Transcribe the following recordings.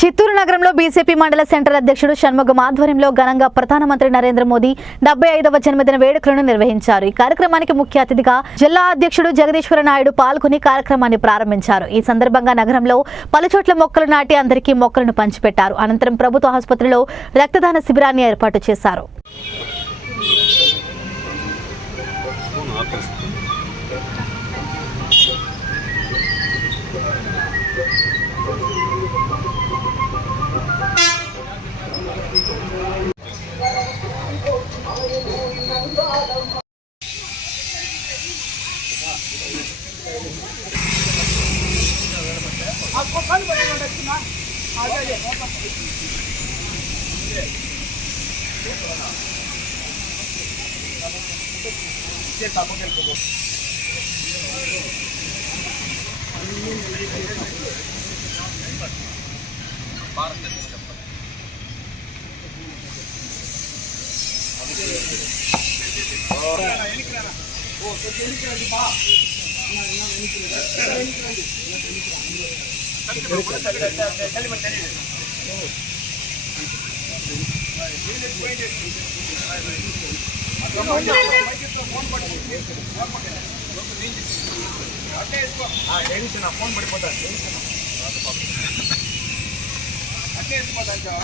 చిత్తూరు నగరంలో బీజేపీ మండల సెంట్రల్ అధ్యక్షుడు షణ్ముగం ఆధ్వర్యంలో ఘనంగా ప్రధానమంత్రి నరేంద్ర మోదీ 75వ జన్మదిన వేడుకలను నిర్వహించారు. ఈ కార్యక్రమానికి ముఖ్య అతిథిగా జిల్లా అధ్యక్షుడు జగదీశ్వర నాయుడు పాల్గొని కార్యక్రమాన్ని ప్రారంభించారు. ఈ సందర్భంగా నగరంలో పలుచోట్ల మొక్కలు నాటి అందరికీ మొక్కలను పంచిపెట్టారు. అనంతరం ప్రభుత్వ ఆసుపత్రిలో రక్తదాన శిబిరాన్ని ఏర్పాటు చేశారు. ఫోన్ పడిపోతాను అట్లే వేసిపోతా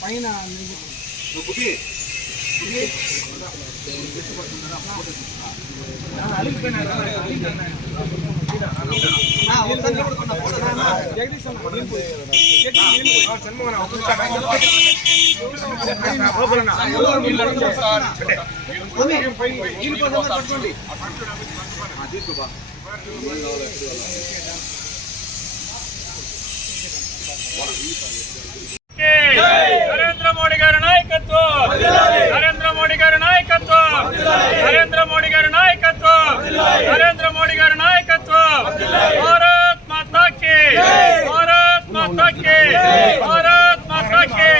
పైన నరేంద్ర మోడీ గారి నాయకత్వం, నరేంద్ర మోడీ గారి నాయకత్వం, నరేంద్ర మోడీ గారి నాయకత్వం, నరేంద్ర మోడీ గారి నాయకత్వం. భారత్ మాతా కీ, భారత్ మాతా కీ, భారత్ మాతా కీ.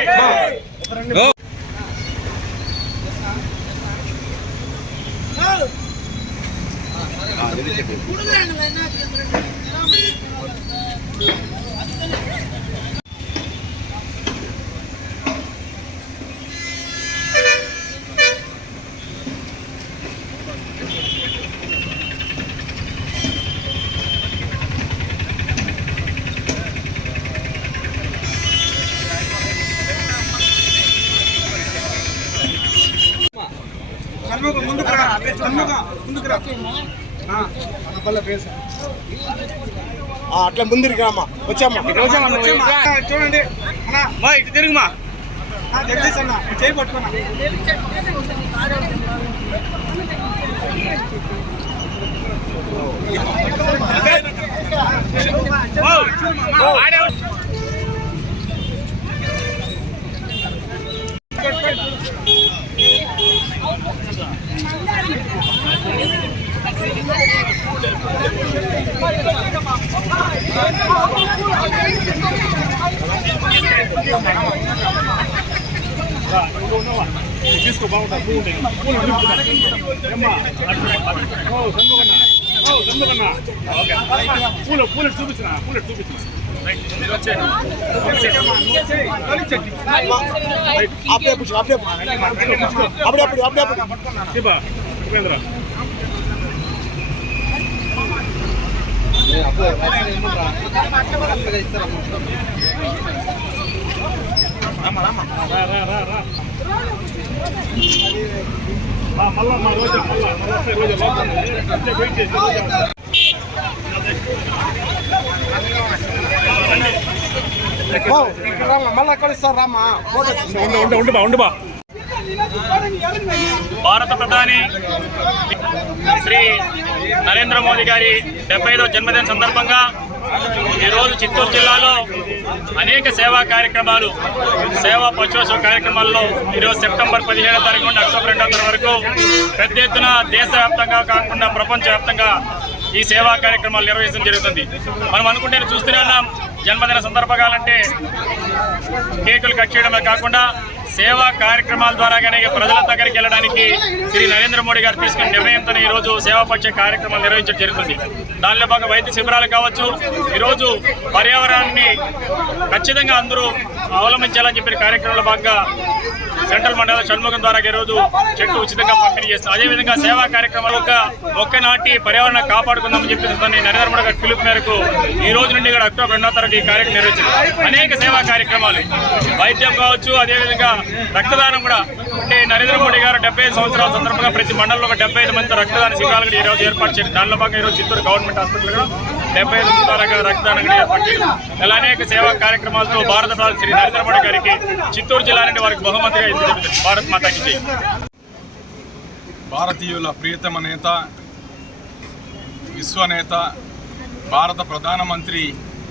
అట్లా ముందుకు రామా వచ్చామ్మా చూడండి అన్నా ఇటు తిరుగుమా జగదీష్ అన్న చేయి పట్టుకున్నా తీసుకో బాగుంటుంది పూలు పూలు చూపించిన పూలు చూపించిన మళ్ళా మా రోజు వెయిట్ చేసి మళ్ళా కలుస్తారు రామా ఉండు బా. భారత ప్రధాని శ్రీ నరేంద్ర మోదీ గారి 75వ జన్మదిన సందర్భంగా ఈరోజు చిత్తూరు జిల్లాలో అనేక సేవా కార్యక్రమాలు, సేవా పక్షోత్సవ కార్యక్రమాల్లో ఈరోజు సెప్టెంబర్ 17వ తారీఖు నుండి అక్టోబర్ 2వ తారీఖు వరకు పెద్ద ఎత్తున దేశవ్యాప్తంగా కాకుండా ప్రపంచవ్యాప్తంగా ఈ సేవా కార్యక్రమాలు నిర్వహించడం జరుగుతుంది. మనం అనుకుంటే చూస్తూనే ఉన్నాం, జన్మదిన సందర్భాలంటే కేకులు కట్ చేయడమే కాకుండా సేవా కార్యక్రమాల ద్వారాగానే ప్రజల దగ్గరికి వెళ్ళడానికి శ్రీ నరేంద్ర మోడీ గారు తీసుకున్న నిర్ణయంతో ఈరోజు సేవాపక్ష కార్యక్రమాలు నిర్వహించడం జరుగుతుంది. దానిలో భాగంగా వైద్య శిబిరాలు కావచ్చు, ఈరోజు పర్యావరణాన్ని ఖచ్చితంగా అందరూ అవలంబించాలని చెప్పిన కార్యక్రమంలో భాగంగా సెంట్రల్ మండల షణ్ముఖం ద్వారా ఈరోజు చెట్టు ఉచితంగా పంపిణీ చేస్తాం. అదేవిధంగా సేవా కార్యక్రమాలు మొక్క నాటి పర్యావరణం కాపాడుకుందామని చెప్పి నరేంద్ర మోడీ గారి పిలుపు మేరకు ఈ రోజు నుండి కూడా అక్టోబర్ 2వ తారీఖు ఈ కార్యక్రమం నిర్వహించారు. అనేక సేవా కార్యక్రమాలు, వైద్యం కావచ్చు, అదేవిధంగా రక్తదానం కూడా. అంటే నరేంద్ర మోడీ గారు 75 సంవత్సరాల సందర్భంగా ప్రతి మండలంలో 75 మంది రక్తదాన శిబిరాలు కూడా ఈరోజు ఏర్పాటు చేశారు. దానిలో భాగంగా ఈరోజు చిత్తూరు గవర్నమెంట్ హాస్పిటల్ కూడా 75 మంది రక్తదానం కూడా ఏర్పాటు చేశారు. ఇలా అనేక సేవా కార్యక్రమాలతో భారత ప్రధాని శ్రీ నరేంద్ర మోడీ గారికి చిత్తూరు జిల్లా నుండి వారికి బహుమతిగా ఇస్తుంది. భారత్ మాతాకి జై. భారతీయుల ప్రియతమ నేత, విశ్వనేత, భారత ప్రధానమంత్రి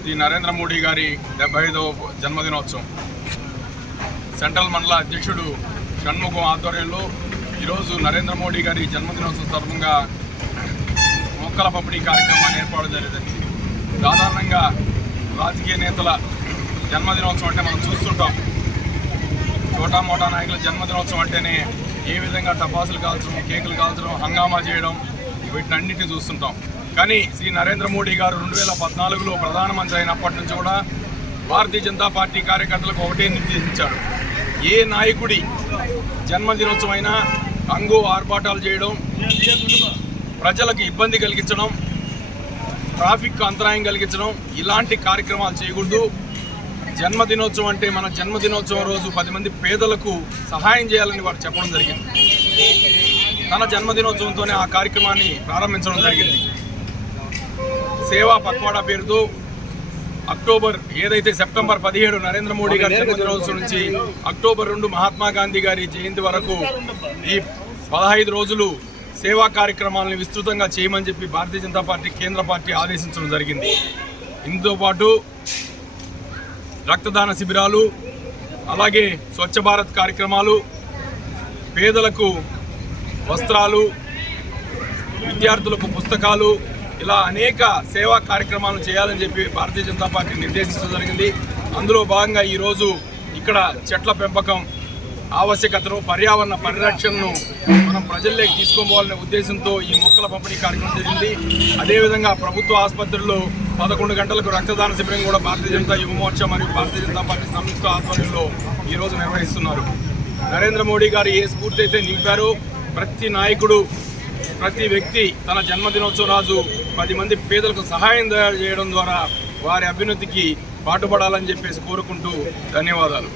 శ్రీ నరేంద్ర మోడీ గారి 75వ జన్మదినోత్సవం సెంట్రల్ మండల అధ్యక్షుడు షణ్ముఖం ఆధ్వర్యంలో ఈరోజు నరేంద్ర మోడీ గారి జన్మదినోత్సవం సందర్భంగా మొక్కల పంపిణీ కార్యక్రమాన్ని ఏర్పాటు జరిగింది. సాధారణంగా రాజకీయ నేతల జన్మదినోత్సవం అంటే మనం చూస్తుంటాం, చోటా మోటా నాయకుల జన్మదినోత్సవం అంటేనే ఏ విధంగా టపాసులు కాల్చడం, కేకులు కాల్చడం, హంగామా చేయడం, వీటినన్నింటినీ చూస్తుంటాం. కానీ శ్రీ నరేంద్ర మోడీ గారు 2014లో ప్రధానమంత్రి అయినప్పటి నుంచి కూడా భారతీయ జనతా పార్టీ కార్యకర్తలకు ఒకటే నిర్దేశించాడు, ఏ నాయకుడి జన్మదినోత్సవం అయినా హంగు ఆర్భాటాలు చేయడం, ప్రజలకు ఇబ్బంది కలిగించడం, ట్రాఫిక్ అంతరాయం కలిగించడం ఇలాంటి కార్యక్రమాలు చేయకూడదు. జన్మదినోత్సవం అంటే మన జన్మదినోత్సవం రోజు 10 మంది పేదలకు సహాయం చేయాలని వారు చెప్పడం జరిగింది. తన జన్మదినోత్సవంతోనే ఆ కార్యక్రమాన్ని ప్రారంభించడం జరిగింది. సేవా పక్వాడా పేరుతో ఏదైతే సెప్టెంబర్ 17 నరేంద్ర మోడీ గారి జన్మదినోత్సవం నుంచి అక్టోబర్ 2 మహాత్మా గాంధీ గారి జయంతి వరకు ఈ 15 రోజులు సేవా కార్యక్రమాలను విస్తృతంగా చేయమని చెప్పి భారతీయ జనతా పార్టీ కేంద్ర పార్టీ ఆదేశించడం జరిగింది. ఇందుతో పాటు రక్తదాన శిబిరాలు, అలాగే స్వచ్ఛ భారత్ కార్యక్రమాలు, పేదలకు వస్త్రాలు, విద్యార్థులకు పుస్తకాలు, ఇలా అనేక సేవా కార్యక్రమాలు చేయాలని చెప్పి భారతీయ జనతా పార్టీ నిర్దేశించడం జరిగింది. అందులో భాగంగా ఈరోజు ఇక్కడ చెట్ల పెంపకం ఆవశ్యకతను, పర్యావరణ పరిరక్షణను మనం ప్రజల్లోకి తీసుకోవాలనే ఉద్దేశంతో ఈ మొక్కల పంపిణీ కార్యక్రమం జరిగింది. అదేవిధంగా ప్రభుత్వ ఆసుపత్రుల్లో 11 గంటలకు రక్తదాన శిబిరం కూడా భారతీయ జనతా యువ మోర్చా మరియు భారతీయ జనతా పార్టీ సంయుక్త ఆధ్వర్యంలో ఈరోజు నిర్వహిస్తున్నారు. నరేంద్ర మోడీ గారు ఏ స్ఫూర్తి అయితే నింపారో, ప్రతి నాయకుడు, ప్రతి వ్యక్తి తన జన్మదినోత్సవం రోజు 10 మంది పేదలకు సహాయం చేయడం ద్వారా వారి అభ్యున్నతికి పాటుపడాలని చెప్పేసి కోరుకుంటూ ధన్యవాదాలు.